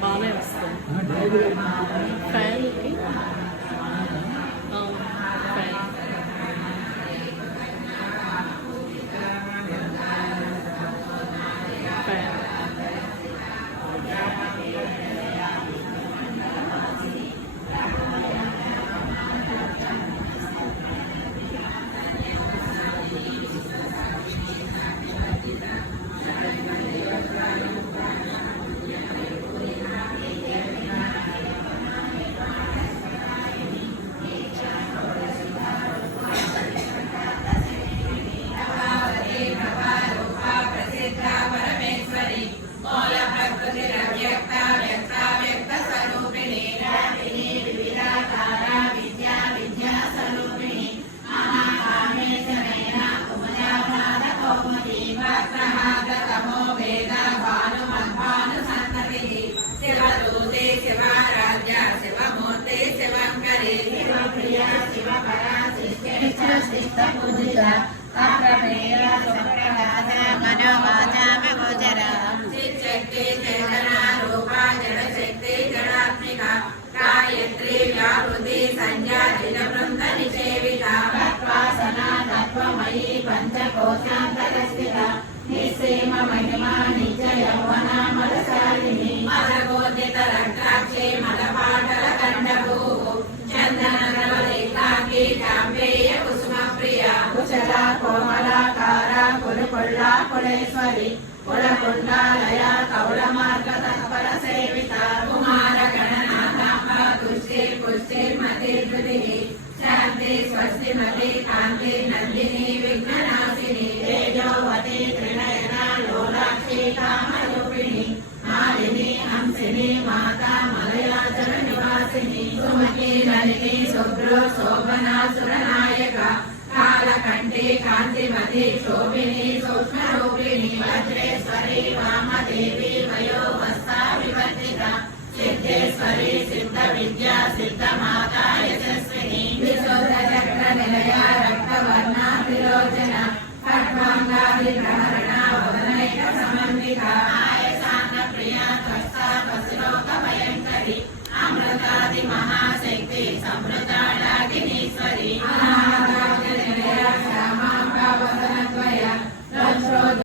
బాగానే వస్తుంది ఫ్యాన్కి fan fan పంచకోశాంతరస్థిత నిశ్రేమ మహిమా నిజ యౌవనా మలశాలిని మదగోదిత రక్తాక్షే మలపాటల కండభూ చందనరవలేఖాకి చాంపేయ కుసుమ ప్రియ కుశల కోమలాకార కురుకొళ్ళ కుళేశ్వరి కులకుండాలయ కౌళ మార్గ తత్పర సేవిత కుమార గణనాథాంబ దుష్టిర్ పుష్టిర్ మతిర్దుది శాంతి స్వస్తి మతి కాంతి నందిని విఘ్ననాశిని తేజోవతి త్రినయన లోలాక్షి కామరూపిణి మాలిని హంసిని మాతా మలయాచల నివాసిని సుమతి నలిని శుభ్రో శోభనా సురనాయక కాలకంఠి కాంతిమతి శోభిని సూక్ష్మరూపిణి వజ్రేశ్వరి వామదేవి వయోవస్థా వివర్జిత సిద్ధేశ్వరి సిద్ధ విద్యా సిద్ధ మాతా యశస్విని విశుద్ధ చక్ర నిలయ రక్తవర్ణ త్రిలోచన ఖడ్వాంగాది ప్రహరణ వదనైక సమన్విత ఆయసాన్న ప్రియ త్వస్త పశులోక భయంకరి అమృతాది మహాశక్తి సమృతాడాగినీశ్వరి